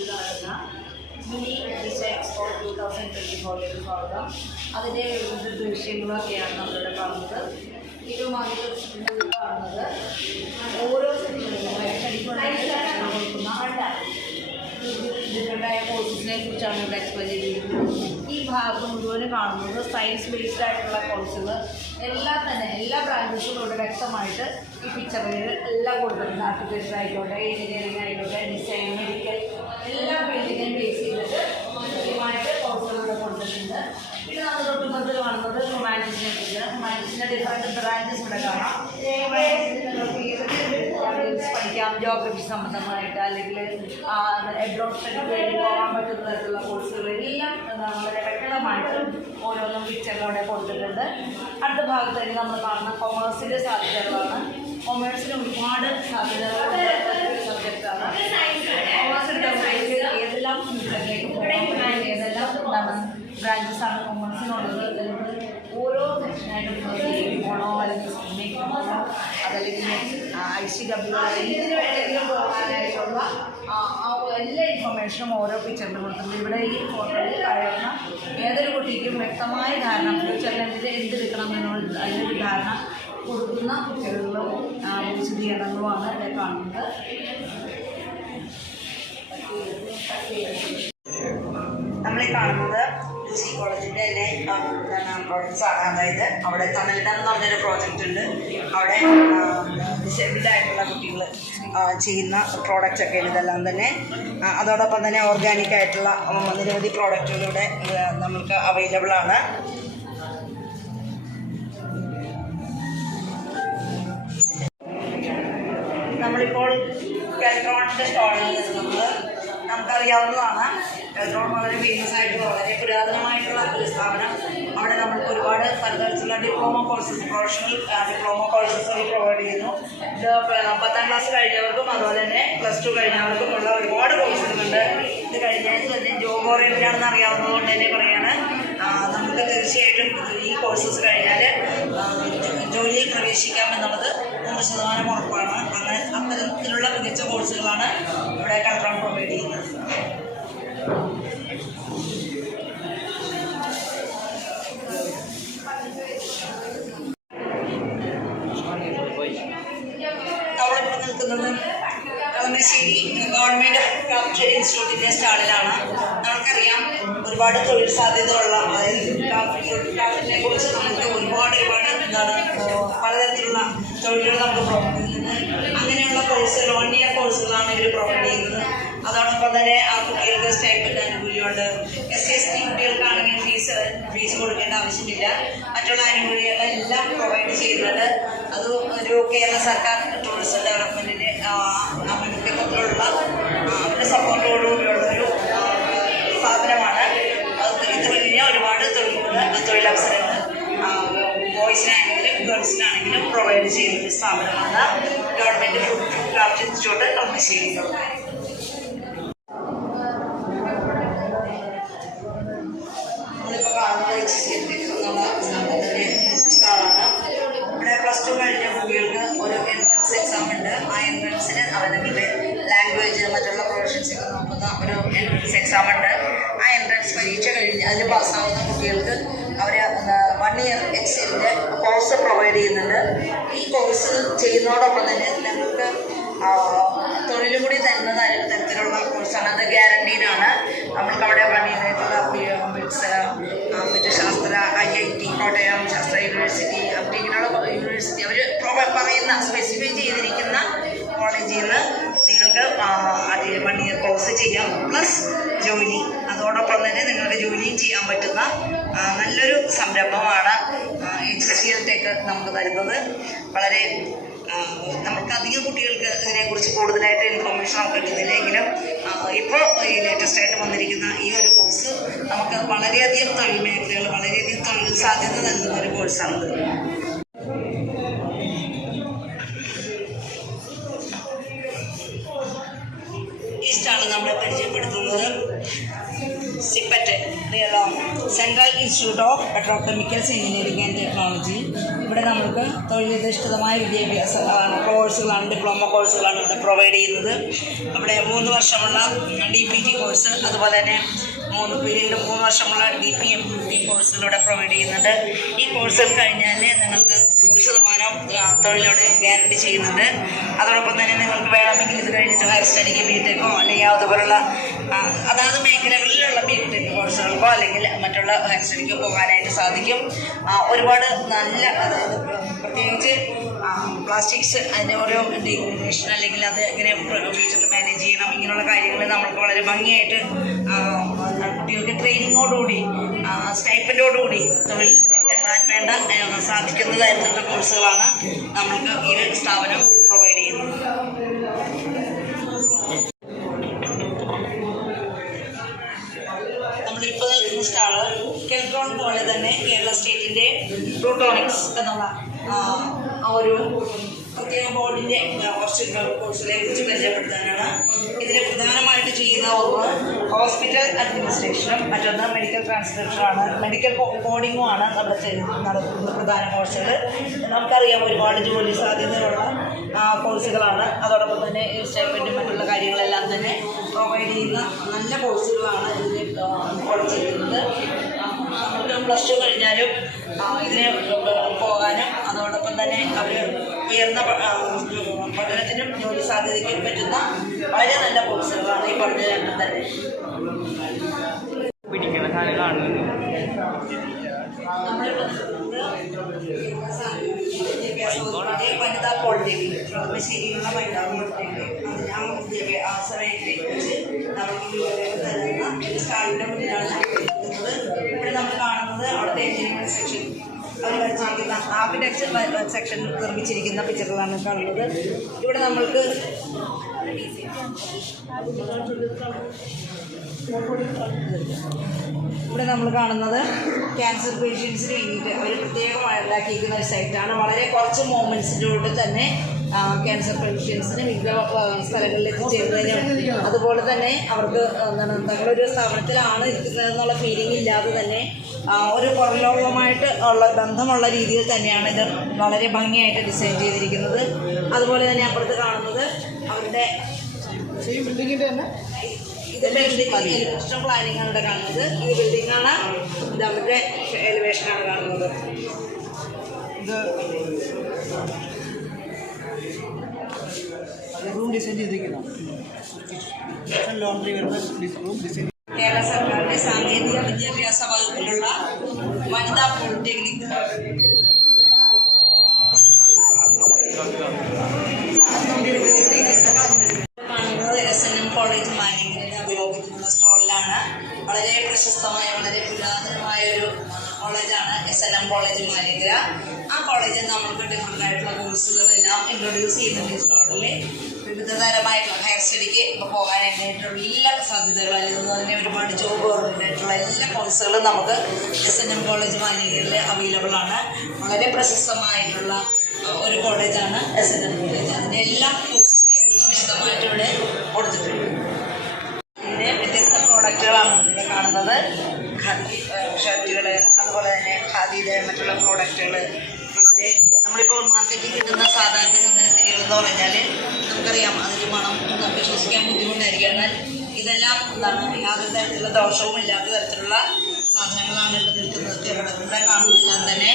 കോളേജിൽ നടക്കുന്ന mini design expo 2024 സ്വാഗതം. അതിൻ്റെ വിവിധ ദൃശ്യങ്ങളൊക്കെയാണ് നമ്മളിവിടെ കാണുന്നത്. ഏറ്റവും ആദ്യം കാണുന്നത് ഓരോ സെക്ഷനിലും കൊടുക്കുന്ന ഡിഫറെൻ്റായ കോഴ്സസിനെ കുറിച്ചാണ് ഇവിടെ എക്സ്പ്ലെയിൻ ചെയ്തിരിക്കുന്നത്. ഈ ഭാഗം മുഴുവൻ കാണുന്നത് സയൻസ് ബേസ്ഡ് ആയിട്ടുള്ള കോഴ്സുകൾ എല്ലാ ബ്രാഞ്ചസും ഇവിടെ വ്യക്തമായിട്ട് ഈ പിക്ചറിൽ എല്ലാം കൊടുത്തിട്ടുണ്ട്. ആർക്കിടെക്ചർ ആയിക്കോട്ടെ, എഞ്ചിനീയറിംഗ് ആയിക്കോട്ടെ, ഡിസൈൻ, മെഡിക്കൽ എല്ലാ ഫീൽഡിനെയും ബേസ് ചെയ്തിട്ട് കൃത്യമായിട്ട് കോഴ്സുകൾ ഇവിടെ കൊടുത്തിട്ടുണ്ട്. പിന്നെ നമ്മൾ തൊട്ടുപുറത്ത് കാണുന്നത് ഹ്യൂമാനിറ്റീസിനെ കുറിച്ച്. ഹ്യൂമാനിറ്റീസിൻ്റെ ഡിഫറെൻറ്റ് ബ്രാഞ്ചസ് ഇവിടെ കാണാം. പഠിക്കാം, ജോഗ്രഫി സംബന്ധമായിട്ട് അല്ലെങ്കിൽ എബ്രോഡ് സ്റ്റഡിക്ക് വേണ്ടി പോകാൻ പറ്റുന്ന തരത്തിലുള്ള കോഴ്സുകളെല്ലാം വളരെ വ്യക്തമായിട്ട് ഓരോന്നും പിക്ചറിലൂടെ കൊടുത്തിട്ടുണ്ട്. അടുത്ത ഭാഗത്തേക്ക് നമ്മൾ കാണുന്ന കൊമേഴ്സിൻ്റെ സാധ്യതകളാണ്. കൊമേഴ്സിന് ഒരുപാട് സാധ്യതകളുള്ള സബ്ജക്റ്റാണ്. കൊമേഴ്സിൻ്റെ ഏതെല്ലാം ഫ്യൂച്ചറിലേക്ക് പോകാൻ ഏതെല്ലാം ബ്രാഞ്ചസാണ് കൊമേഴ്സിനുള്ളത്. ഓരോ സെക്ഷനായിട്ട് പോകണോ അല്ലെങ്കിൽ സിനിമയ്ക്ക് പോകണോ അതല്ലെങ്കിൽ ICW എന്തിനു വേണമെങ്കിലും പോകാനായിട്ടുള്ള എല്ലാ ഇൻഫർമേഷനും ഓരോ പിക്ചറിൽ കൊടുക്കുന്നത്. ഇവിടെ ഈ ഫോട്ടോയിൽ കഴിയുന്ന ഏതൊരു കുട്ടിക്കും വ്യക്തമായ ധാരണ ഫ്യൂച്ചറിൽ എന്ത് എടുക്കണം എന്നുള്ള അതിനൊരു ധാരണ കൊടുക്കുന്ന പിക്ചറുകളും വിശദീകരണങ്ങളുമാണ് ഇവിടെ കാണുന്നത്. നമ്മളീ കാണുന്നത് UC കോളേജിൻ്റെ തന്നെ പ്രോജക്ട്സാണ്. അതായത് അവിടെ തണലിടം എന്ന് പറഞ്ഞൊരു പ്രോജക്റ്റ് ഉണ്ട്. അവിടെ ഡിസേബിൾഡ് ആയിട്ടുള്ള കുട്ടികൾ ചെയ്യുന്ന പ്രോഡക്റ്റൊക്കെയാണ് ഇതെല്ലാം തന്നെ. അതോടൊപ്പം തന്നെ ഓർഗാനിക് ആയിട്ടുള്ള നിരവധി പ്രോഡക്റ്റുകൾ ഇവിടെ നമുക്ക് അവൈലബിൾ ആണ്. നമ്മളിപ്പോൾ കെൽട്രോണിൻ്റെ സ്റ്റാളിൽ നിൽക്കുന്നത്. നമുക്കറിയാവുന്നതാണ് കെൽട്രോൺ വളരെ ഫേമസ് ആയിട്ടുള്ള വളരെ പുരാതനമായിട്ടുള്ള ഒരു സ്ഥാപനം. അവിടെ നമുക്ക് ഒരുപാട് പലതരത്തിലുള്ള diploma courses, professional diploma courses provide ചെയ്യുന്നു. ഇത് 10ാം ക്ലാസ് കഴിഞ്ഞവർക്കും അതുപോലെ തന്നെ +2 കഴിഞ്ഞവർക്കും ഉള്ള ഒരുപാട് കോഴ്സുകളുണ്ട്. ഇത് കഴിഞ്ഞാൽ തന്നെ ജോബ് ഓറിയൻറ്റഡ് ആണെന്ന് അറിയാവുന്നത് കൊണ്ട് തന്നെ പറയുകയാണ്, നമുക്ക് തീർച്ചയായിട്ടും ഈ കോഴ്സസ് കഴിഞ്ഞാൽ ജോലിയിൽ പ്രവേശിക്കാമെന്നുള്ളത് 100% ഉറപ്പാണ്. അങ്ങനെ അത്തരത്തിലുള്ള മികച്ച കോഴ്സുകളാണ് ഇവിടെ കെൽട്രോൺ പ്രൊവൈഡ് ചെയ്യുന്നത്. നമ്മളിപ്പോൾ നിൽക്കുന്നത് കളമശ്ശേരി ഗവൺമെൻറ് ക്രാഫ്റ്റ് ഇൻസ്റ്റിറ്റ്യൂട്ടിൻ്റെ സ്റ്റാളിലാണ്. നമുക്കറിയാം ഒരുപാട് തൊഴിൽ സാധ്യതയുള്ള, അതായത് ക്രാഫ്റ്റിനെ കുറിച്ച് നമുക്ക് ഒരുപാട് എന്താണ് പലതരത്തിലുള്ള തൊഴിലുകൾ നമുക്ക് പ്രൊവൈഡ് ചെയ്യുന്നത്. അങ്ങനെയുള്ള കോഴ്സുകൾ 1 ഇയർ കോഴ്സുകളാണ് ഇവർ പ്രൊവൈഡ് ചെയ്യുന്നത്. അതോടൊപ്പം തന്നെ ആ കുട്ടികൾക്ക് സ്റ്റൈപ്പൻഡ് ആനുകൂല്യമുണ്ട്. SC/ST കുട്ടികൾക്കാണെങ്കിൽ ഫീസ് കൊടുക്കേണ്ട ആവശ്യമില്ല. മറ്റുള്ള ആനുകൂല്യങ്ങളെല്ലാം പ്രൊവൈഡ് ചെയ്യുന്നുണ്ട്. അത് ഒരു കേരള സർക്കാർ ടൂറിസം ഡെവലപ്മെൻറ്റിൻ്റെ മുഖ്യമന്ത്രിയുള്ള അവരുടെ സപ്പോർട്ടോടുകൂടിയുള്ളൊരു സ്ഥാപനമാണ്. ഇത് കഴിഞ്ഞാൽ ഒരുപാട് തൊഴിലവസരങ്ങൾ ബോയ്സിനാണെങ്കിലും ഗേൾസിനാണെങ്കിലും പ്രൊവൈഡ് ചെയ്യുന്ന ഒരു സ്ഥാപനമാണ് ഗവൺമെൻറ് ക്രാഫ്റ്റ് ഇൻസ്റ്റിറ്റ്യൂട്ട് കളമശ്ശേരിയിലുള്ള. നമ്മളിപ്പോൾ കാണുന്നത് HCLTech എന്നുള്ള സ്ഥാപനത്തിൻ്റെ സ്റ്റാളാണ്. ഇവിടെ +2 കഴിഞ്ഞ കുട്ടികൾക്ക് ഒരു എൻട്രൻസ് എക്സാം ഉണ്ട്. ആ എൻട്രൻസിന് അവരുടെ ലാംഗ്വേജ് മറ്റുള്ള പ്രൊഫഷൻസൊക്കെ നോക്കുന്ന ഒരു എൻട്രൻസ് എക്സാം ഉണ്ട്. ആ എൻട്രൻസ് പരീക്ഷ കഴിഞ്ഞ് അതിൽ പാസ്സാവുന്ന കുട്ടികൾക്ക് അവർ 1 ഇയർ എക്സലിൻ്റെ കോഴ്സ് പ്രൊവൈഡ് ചെയ്യുന്നുണ്ട്. ഈ കോഴ്സ് ചെയ്യുന്നതോടൊപ്പം തന്നെ നമുക്ക് തൊഴിലും കൂടി തരുന്ന തരത്തിലുള്ള കോഴ്സാണ്. അത് ഗ്യാരണ്ടീഡാണ്. നമ്മൾക്ക് അവിടെ പണിയായിട്ടുള്ള ശാസ്ത്ര IIT കോട്ടയം ശാസ്ത്ര യൂണിവേഴ്സിറ്റി ഇങ്ങനെയുള്ള യൂണിവേഴ്സിറ്റി അവർ പറയുന്ന സ്പെസിഫൈ ചെയ്തിരിക്കുന്ന കോളേജിൽ നിന്ന് നിങ്ങൾക്ക് 1 ഇയർ കോഴ്സ് ചെയ്യാം, പ്ലസ് ജോലി. അതോടൊപ്പം തന്നെ നിങ്ങൾക്ക് ജോലിയും ചെയ്യാൻ പറ്റുന്ന നല്ലൊരു സംരംഭമാണ് HCLTech നമുക്ക് തരുന്നത്. വളരെ നമുക്ക് അധികം കുട്ടികൾക്ക് ഇതിനെക്കുറിച്ച് കൂടുതലായിട്ട് ഇൻഫർമേഷൻ നമുക്ക് കിട്ടുന്നില്ലെങ്കിലും ഇപ്പോൾ ഈ ലേറ്റസ്റ്റ് ആയിട്ട് വന്നിരിക്കുന്ന ഈ ഒരു കോഴ്സ് നമുക്ക് വളരെയധികം തൊഴിൽ മേഖലകൾ, വളരെയധികം തൊഴിൽ സാധ്യത നൽകുന്ന ഒരു കോഴ്സാണിത്. ഈ സ്റ്റാൾ നമ്മളെ പരിചയപ്പെടുത്തുന്നത് CPET, central institute of petrochemicals engineering and technology. ഇവിടെ നമുക്ക് തൊഴിലധിഷ്ഠിതമായ വിദ്യാഭ്യാസങ്ങളാണ്, കോഴ്സുകളാണ്, ഡിപ്ലോമ കോഴ്സുകളാണ് ഇവിടെ പ്രൊവൈഡ് ചെയ്യുന്നത്. അവിടെ 3 വർഷമുള്ള DPT കോഴ്സ്, അതുപോലെ തന്നെ 3 വർഷമുള്ള DPMT കോഴ്സുകളിവിടെ പ്രൊവൈഡ് ചെയ്യുന്നുണ്ട്. ഈ കോഴ്സുകൾ കഴിഞ്ഞാൽ നിങ്ങൾക്ക് 100% തൊഴിലോടെ ഗ്യാരണ്ടി ചെയ്യുന്നുണ്ട്. അതോടൊപ്പം തന്നെ നിങ്ങൾക്ക് വേണമെങ്കിൽ ഇത് കഴിഞ്ഞിട്ട് ഹയർ സ്റ്റഡിക്ക് BTechോ അല്ലെങ്കിൽ അതുപോലുള്ള അതാത് മേഖലകളിലുള്ള BTech കോഴ്സുകൾക്കോ അല്ലെങ്കിൽ മറ്റുള്ള ഹയർ സ്റ്റഡിക്കോ പോകാനായിട്ട് സാധിക്കും. ഒരുപാട് നല്ല, അതായത് പ്രത്യേകിച്ച് പ്ലാസ്റ്റിക്സ്, അതിൻ്റെ ഓരോ ഡീഗ്രേഡേഷൻ അല്ലെങ്കിൽ അത് എങ്ങനെ ഫ്യൂച്ചറിൽ മാനേജ് ചെയ്യണം, ഇങ്ങനെയുള്ള കാര്യങ്ങൾ നമ്മൾക്ക് വളരെ ഭംഗിയായിട്ട് കുട്ടികൾക്ക് ട്രെയിനിങ്ങോടുകൂടി സ്റ്റൈപ്പൻഡോടുകൂടി തൊഴിൽ കയറാൻ വേണ്ട സാധിക്കുന്ന തരത്തിലുള്ള കോഴ്സുകളാണ് നമ്മൾക്ക് ഈ സ്ഥാപനം പ്രൊവൈഡ് ചെയ്യുന്നത്. നമ്മളിപ്പോൾ നിൽക്കുന്ന സ്റ്റാള് കെൽട്രോൺ പോലെ തന്നെ കേരള സ്റ്റേറ്റിൻ്റെ പ്ലൂട്ടോണിക്സ് എന്നുള്ള ഒരു പ്രത്യേക ബോർഡിൻ്റെ കുറച്ച് കോഴ്സുകളെ കുറിച്ച് പരിചയപ്പെടുത്താനാണ്. ഇതിൽ പ്രധാനമായിട്ട് ചെയ്യുന്ന ഒന്ന് ഹോസ്പിറ്റൽ അഡ്മിനിസ്ട്രേഷനും മറ്റൊന്ന് മെഡിക്കൽ ട്രാൻസ്ക്രിപ്ഷനുമാണ്, മെഡിക്കൽ കോഡിങ്ങുമാണ് നടത്തുന്ന പ്രധാന കോഴ്സുകൾ. നമുക്കറിയാം ഒരുപാട് ജോലി സാധ്യതയുള്ള കോഴ്സുകളാണ്. അതോടൊപ്പം തന്നെ സ്റ്റൈപ്പൻഡും മറ്റുള്ള കാര്യങ്ങളെല്ലാം തന്നെ പ്രൊവൈഡ് ചെയ്യുന്ന നല്ല കോഴ്സുകളാണ് ഇതിൽ പഠിച്ചിരിക്കുന്നത്. +2 കഴിഞ്ഞാലും ഇതിന് പോകാനും അതോടൊപ്പം തന്നെ അവർ ഉയർന്ന പഠനത്തിനും ജോലി സാധ്യതയ്ക്കും പറ്റുന്ന വളരെ നല്ല കോഴ്സുകളാണ് ഈ പറഞ്ഞ രണ്ടും തന്നെ. വനിതാ പോളിടെക്നിക്, കളമശ്ശേരിയിലുള്ള വനിതാ പോളിടെക്നിക്, ആ വിദ്യാഭ്യാസ മേഖലയെക്കുറിച്ച് നമുക്ക് തരുന്ന സ്റ്റാളിൻ്റെ മുന്നിലാണ് നിൽക്കുന്നത്. ഇവിടെ നമ്മൾ കാണുന്നത് അവിടുത്തെ എഞ്ചിനീയറിംഗ് സെക്ഷൻ അവർ വരച്ചിരിക്കുന്ന ആർക്കിടെക്ചർ സെക്ഷൻ നിർമ്മിച്ചിരിക്കുന്ന പിക്ചറുകളാണ് കാണുന്നത്. ഇവിടെ നമ്മൾക്ക് നമ്മൾ കാണുന്നത് ക്യാൻസർ പേഷ്യൻസിന് വേണ്ടിയിട്ട് അവർ പ്രത്യേകമായി ഉണ്ടാക്കിയിരിക്കുന്ന ഒരു സൈറ്റാണ്. വളരെ കുറച്ച് മൂമെൻറ്റ്സിലൂടെ തന്നെ ക്യാൻസർ പേഷ്യൻസിന് വിവിധ സ്ഥലങ്ങളിൽ എത്തിച്ചേരുന്നതിനും അതുപോലെ തന്നെ അവർക്ക് തങ്ങളൊരു സ്ഥാപനത്തിലാണ് ഇരിക്കുന്നതെന്നുള്ള ഫീലിംഗ് ഇല്ലാതെ തന്നെ ഒരു പുറംലോകവുമായിട്ട് ഉള്ള ബന്ധമുള്ള രീതിയിൽ തന്നെയാണ് ഇത് വളരെ ഭംഗിയായിട്ട് ഡിസൈൻ ചെയ്തിരിക്കുന്നത്. അതുപോലെ തന്നെ അപ്പുറത്ത് കാണുന്നത് അവരുടെ ബിൽഡിങ്ങിൻ്റെ തന്നെ ഇഷ്ടം പ്ലാനിങ്ങാണ് ഇവിടെ കാണുന്നത്. ഈ ബിൽഡിങ്ങാണ്, ഇത് അവരുടെ എലിവേഷനാണ് കാണുന്നത്. ഇത് റൂം ഡിസൈൻ ചെയ്തിരിക്കുന്നതാണ്. ലോണ്ടറി വരുന്ന റൂം ഡിസൈൻ കേരള സർക്കാരിൻ്റെ സാങ്കേതിക വിദ്യാഭ്യാസ വകുപ്പിലുള്ള വനിതാ പോളിടെക്നിക്. കാണുന്നത് SNM കോളേജ് മാനേജ്മെൻറ്റിൻ്റെ ഉപയോഗത്തിനുള്ള സ്റ്റോളിലാണ്. വളരെ പ്രശസ്തമായ, വളരെ പുരാതനമായ ഒരു കോളേജാണ് SNM കോളേജ് മാനേജര. ആ കോളേജിൽ നമുക്ക് ഡിഫറൻ്റ് ആയിട്ടുള്ള കോഴ്സുകളെല്ലാം ഇൻട്രൊഡ്യൂസ് ചെയ്യുന്നുണ്ട് ഈ സ്റ്റോളിൽ. വിവിധതരമായിട്ടുള്ള ഹയർ സ്റ്റഡിക്ക് ഇപ്പോൾ പോകാനായിട്ടുള്ള എല്ലാ സാധ്യതകളും, അല്ലെങ്കിൽ തന്നെ ഒരുപാട് ജോബ് ഓറിയൻറ്റഡായിട്ടുള്ള എല്ലാ കോഴ്സുകളും നമുക്ക് SNM കോളേജ് മാനേജറിൽ അവൈലബിൾ ആണ്. വളരെ പ്രശസ്തമായിട്ടുള്ള ഒരു കോളേജാണ് SNM കോളേജ്. അതിൻ്റെ എല്ലാ കോഴ്സുകളെയും വിശദമായിട്ട് ഇവിടെ കൊടുത്തിട്ടുണ്ട്. ഇതിൻ്റെ വ്യത്യസ്ത പ്രോഡക്റ്റുകളാണ് ഇവിടെ കാണുന്നത്. ഖാദി ഷർട്ടുകൾ, അതുപോലെ തന്നെ ഖാദിയുടെ മറ്റുള്ള പ്രോഡക്റ്റുകൾ. നമ്മളിപ്പോൾ മാർക്കറ്റിൽ കിട്ടുന്ന സാധാരണ ചന്ദനത്തിരികൾ എന്ന് പറഞ്ഞാൽ നമുക്കറിയാം അതിന് മണം നമുക്ക് വിശ്വസിക്കാൻ ബുദ്ധിമുട്ടായിരിക്കും. എന്നാൽ ഇതെല്ലാം യാതൊരു തരത്തിലുള്ള ദോഷവും ഇല്ലാത്ത തരത്തിലുള്ള സാധനങ്ങളാണ് ഇവിടെ നിൽക്കുന്നത്. ഇവിടെ കാണുന്നതെല്ലാം തന്നെ